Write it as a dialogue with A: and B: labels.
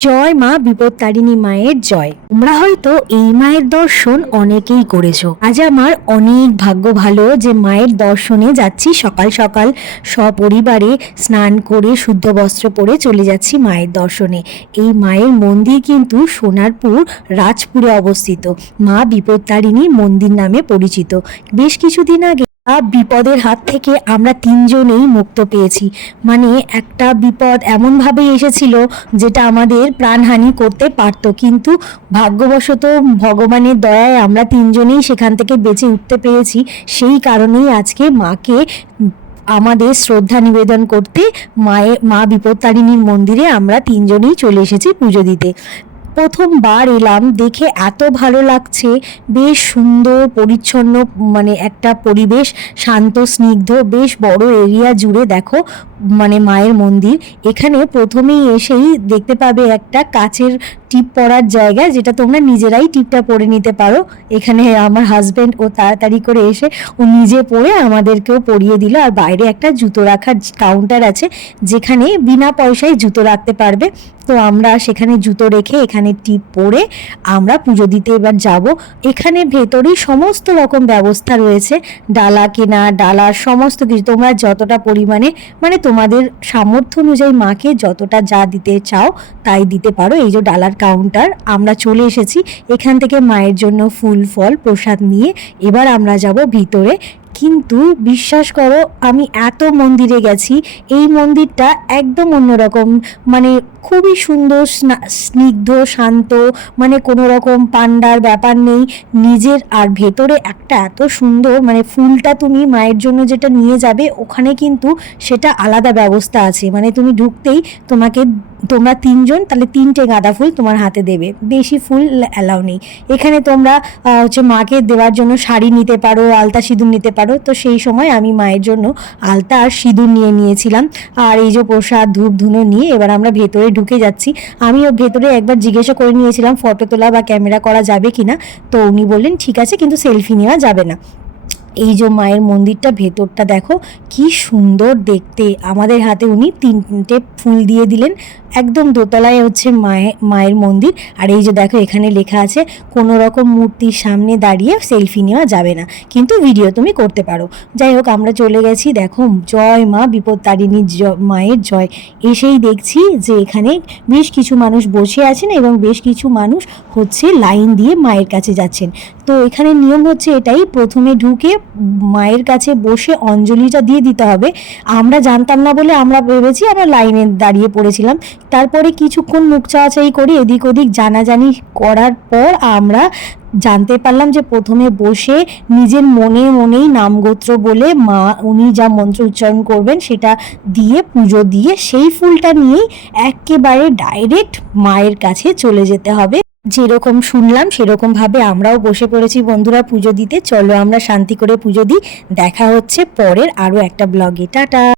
A: জয় মা বিপত্তারিণী মায়ের জয়। তোমরা হয়তো এই মায়ের দর্শন অনেকেই করেছ। আজ আমার অনেক ভাগ্য ভালো যে মায়ের দর্শনে যাচ্ছি সকাল সকাল সপরিবারে স্নান করে শুদ্ধ বস্ত্র পরে চলে যাচ্ছি মায়ের দর্শনে। এই মায়ের মন্দির কিন্তু সোনারপুর, রাজপুরে অবস্থিত। মা বিপত্তারিণী মন্দির নামে পরিচিত। বেশ কিছুদিন আগে বিপদের হাত থেকে আমরা তিনজনেই মুক্ত পেয়েছি। মানে একটা বিপদ এমনভাবে এসেছিল যেটা আমাদের প্রাণহানি করতে পারত। কিন্তু ভাগ্যবশত ভগবানের দয়ায় আমরা তিনজনেই সেখান থেকে বেঁচে উঠতে পেরেছি। সেই কারণেই আজকে মাকে আমাদের শ্রদ্ধা নিবেদন করতে মায়ের মা বিপত্তারিণীর মন্দিরে আমরা তিনজনেই চলে এসেছি পুজো দিতে। প্রথমবার এলাম, দেখে এত ভালো লাগছে। বেশ সুন্দর, পরিচ্ছন্ন মানে একটা পরিবেশ, শান্ত, স্নিগ্ধ, বেশ বড় এরিয়া জুড়ে দেখো মানে মায়ের মন্দির, এখানে প্রথমেই এসেই দেখতে পাবে একটা কাচের টিপ পরার জায়গা, যেটা তোমরা নিজেরাই টিপটা পরে নিতে পারো। এখানে আমার হাজবেন্ড ও তাড়াতাড়ি করে এসে ও নিজে পরে আমাদেরকেও পরিয়ে দিল। আর বাইরে একটা জুতো রাখার কাউন্টার আছে, যেখানে বিনা পয়সায় জুতো রাখতে পারবে। তো আমরা সেখানে জুতো রেখে এখানে টিপ পরে আমরা পুজো দিতে এবার যাব। এখানে ভেতরেই সমস্ত রকম ব্যবস্থা রয়েছে। ডালা কেনা ডালার সমস্ত কিছু। তোমরা যতটা পরিমাণে মানে তোমাদের সামর্থ্য অনুযায়ী মাকে যতটা যা দিতে চাও তাই দিতে পারো। এই যে ডালার কাউন্টার আমরা চলে এসেছি। এখান থেকে মায়ের জন্য ফুল, ফল, প্রসাদ নিয়ে এবার আমরা যাব ভিতরে। কিন্তু বিশ্বাস করো, আমি এত মন্দিরে গেছি, এই মন্দিরটা একদম অন্যরকম। মানে খুবই সুন্দর, স্না- স্নিগ্ধ, শান্ত মানে কোনো রকম পান্ডার ব্যাপার নেই। নিজের আর ভেতরে একটা এত সুন্দর মানে ফুলটা তুমি মায়ের জন্য যেটা নিয়ে যাবে, ওখানে কিন্তু সেটা আলাদা ব্যবস্থা আছে। মানে তুমি ঢুকতেই তোমাকে তোমরা তিনজন, তাহলে তিনটে গাঁদা ফুল তোমার হাতে দেবে। বেশি ফুল অ্যালাউ নেই। এখানে তোমরা হচ্ছে মাকে দেওয়ার জন্য শাড়ি নিতে পারো, আলতা সিঁদুর নিতে পারো। তো সেই সময় আমি মায়ের জন্য আলতা আর সিঁদুর নিয়ে নিয়েছিলাম। আর এই যে প্রসাদ, ধূপ, ধুনো নিয়ে এবার আমরা ভেতরে ঢুকে যাচ্ছি। আমি আমিও ভেতরে একবার জিজ্ঞাসা করে নিয়েছিলাম, ফটো তোলা বা ক্যামেরা করা যাবে কি না তো উনি বললেন, ঠিক আছে, কিন্তু সেলফি নেওয়া যাবে না। এই যে মায়ের মন্দিরটা ভেতরটা দেখো, কি সুন্দর দেখতে। আমাদের হাতে উনি তিনটে ফুল দিয়ে দিলেন। একদম দোতলায় হচ্ছে মায়ের মায়ের মন্দির। আর এই যে দেখো, এখানে লেখা আছে, কোনো রকম মূর্তির সামনে দাঁড়িয়ে সেলফি নেওয়া যাবে না। কিন্তু ভিডিও তুমি করতে পারো। যাই হোক, আমরা চলে গেছি, দেখো, জয় মা বিপত্তারিণী জ- মায়ের জয়। এসেই দেখছি যে এখানে বেশ কিছু মানুষ বসে আছেন এবং বেশ কিছু মানুষ হচ্ছে লাইন দিয়ে মায়ের কাছে যাচ্ছেন। তো এখানে নিয়ম হচ্ছে এটাই, প্রথমে ঢুকে মায়ের কাছে বসে অঞ্জলিটা দিয়ে দিতে হবে। আমরা জানতাম না বলে আমরা ভেবেছি আমরা লাইনে দাঁড়িয়ে পড়েছিলাম। তারপরে কিছুক্ষণ মুখ চাওয়াচাই করি এদিক ওদিক জানাজানি করার পর আমরা জানতে পারলাম যে প্রথমে বসে নিজের মনে মনেই নামগোত্র বলে মা, উনি যা মন্ত্র উচ্চারণ করবেন সেটা দিয়ে পুজো দিয়ে সেই ফুলটা নিয়েই একেবারে ডাইরেক্ট মায়ের কাছে চলে যেতে হবে। যেরকম শুনলাম সেরকমভাবে আমরাও বসে পড়েছি। বন্ধুরা, পুজো দিতে। চলো আমরা শান্তি করে পুজো দিই। দেখা হচ্ছে পরের আরও একটা ব্লগে টাটা!